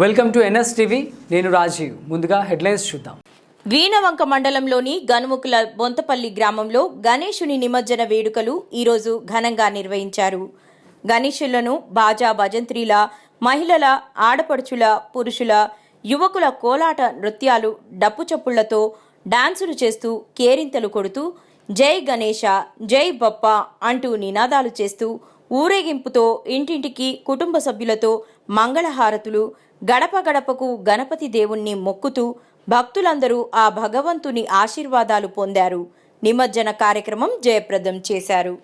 Welcome to NS TV. నేను రాజీవ్. ముందుగా headlines చూద్దాం. వీణవంక మండలంలోని గనుముకుల బొంతపల్లి గ్రామంలో గణేశుని నిమజ్జన వేడుకలు ఈరోజు ఘనంగా నిర్వహించారు. గణేశులను బాజా భజంత్రీల మహిళల ఆడపడుచుల పురుషుల యువకుల కోలాట నృత్యాలు డప్పు చప్పుళ్ళతో డాన్సులు చేస్తూ కేరింతలు కొడుతూ జై గణేష జై బప్ప అంటూ నినాదాలు చేస్తూ ఊరేగింపుతో ఇంటింటికి కుటుంబ సభ్యులతో మంగళహారతులు గడప గడపకు గణపతి దేవుణ్ణి మొక్కుతూ భక్తులందరూ ఆ భగవంతుని ఆశీర్వాదాలు పొందారు. నిమజ్జన కార్యక్రమం జయప్రదం చేశారు.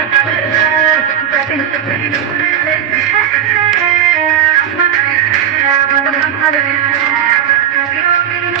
Thank you.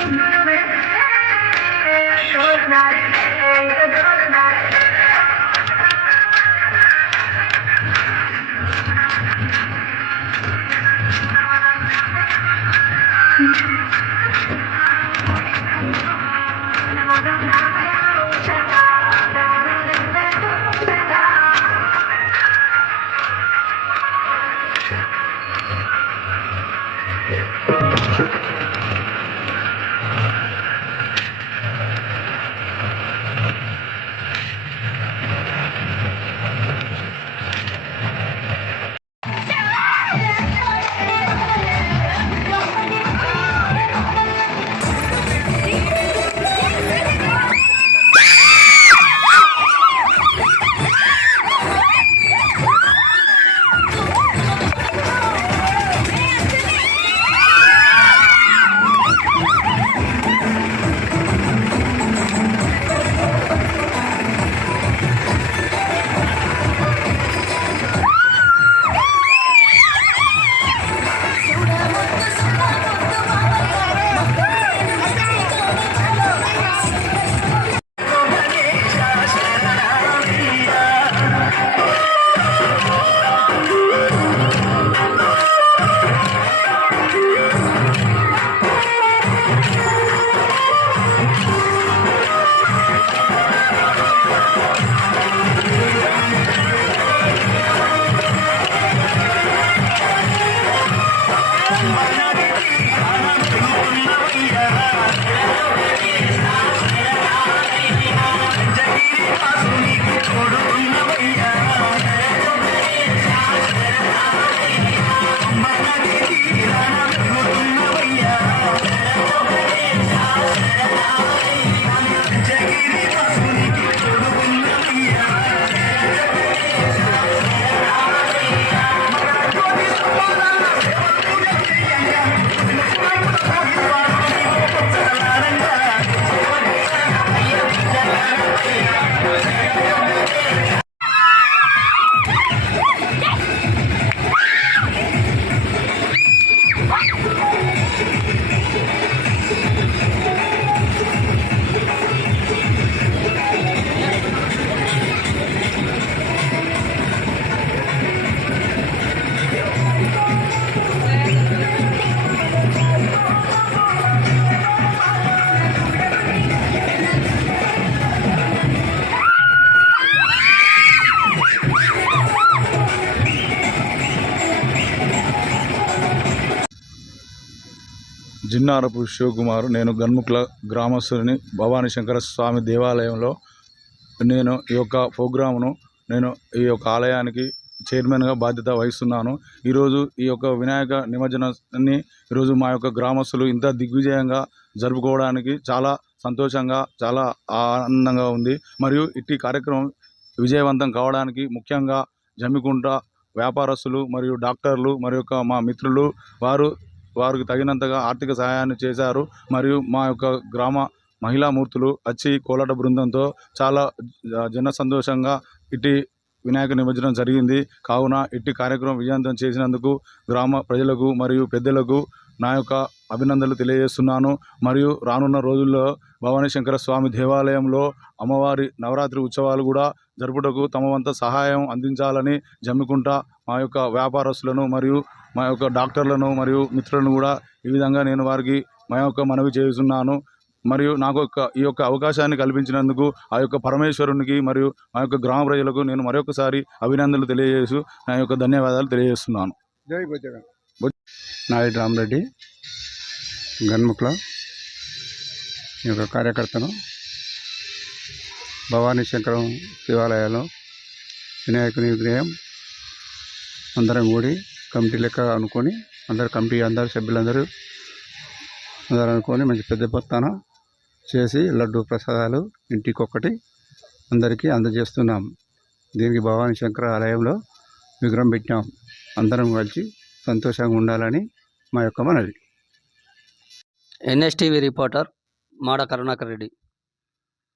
జిన్నారపు శివకుమార్ నేను గన్ముక్ల గ్రామస్తుని భవానీ శంకర స్వామి దేవాలయంలో నేను ఈ యొక్క ప్రోగ్రామును నేను ఈ యొక్క ఆలయానికి చైర్మన్గా బాధ్యత వహిస్తున్నాను. ఈరోజు ఈ యొక్క వినాయక నిమజ్జనాన్ని ఈరోజు మా యొక్క గ్రామస్తులు ఇంత దిగ్విజయంగా జరుపుకోవడానికి చాలా సంతోషంగా చాలా ఆనందంగా ఉంది. మరియు ఇట్టి కార్యక్రమం విజయవంతం కావడానికి ముఖ్యంగా జమ్మికుంట వ్యాపారస్తులు మరియు డాక్టర్లు మరియు యొక్క మా మిత్రులు వారు వారికి తగినంతగా ఆర్థిక సహాయాన్ని చేశారు. మరియు మా యొక్క గ్రామ మహిళా మూర్తులు వచ్చి కోలాట బృందంతో చాలా జన సంతోషంగా ఇట్టి వినాయక నిమజ్జనం జరిగింది. కావున ఇట్టి కార్యక్రమం విజయవంతం చేసినందుకు గ్రామ ప్రజలకు మరియు పెద్దలకు నా యొక్క అభినందనలు తెలియజేస్తున్నాను. మరియు రానున్న రోజుల్లో భవానీ శంకర స్వామి దేవాలయంలో అమ్మవారి నవరాత్రి ఉత్సవాలు కూడా జరుపుటకు తమ వంత సహాయం అందించాలని జమ్మికుంట మా యొక్క వ్యాపారస్తులను మరియు మా యొక్క డాక్టర్లను మరియు మిత్రులను కూడా ఈ విధంగా నేను వారికి మా యొక్క మనవి చేస్తున్నాను. మరియు నాకు యొక్క ఈ యొక్క అవకాశాన్ని కల్పించినందుకు ఆ యొక్క పరమేశ్వరునికి మరియు మా యొక్క గ్రామ ప్రజలకు నేను మరొకసారి అభినందనలు తెలియజేస్తూ నా యొక్క ధన్యవాదాలు తెలియజేస్తున్నాను. జై బుజ్జగన్ నాయుడు రామరెడ్డి గన్ముక్ల ఈ యొక్క కార్యకర్తను భవానీ శంకరం శివాలయంలో వినాయకుని విగ్రహం అందరం కూడి కమిటీ లెక్క అనుకొని అందరు కమిటీ అందరు సభ్యులందరూ అందరూ అనుకొని మంచి పెద్ద పొత్తాన చేసి లడ్డు ప్రసాదాలు ఇంటికొకటి అందరికీ అందజేస్తున్నాం. దీనికి భవానీ శంకర ఆలయంలో విగ్రహం పెట్టాం అందరం కలిసి సంతోషంగా ఉండాలని మా యొక్క మనవి. NSTV reporter Mada Karunakar Reddy.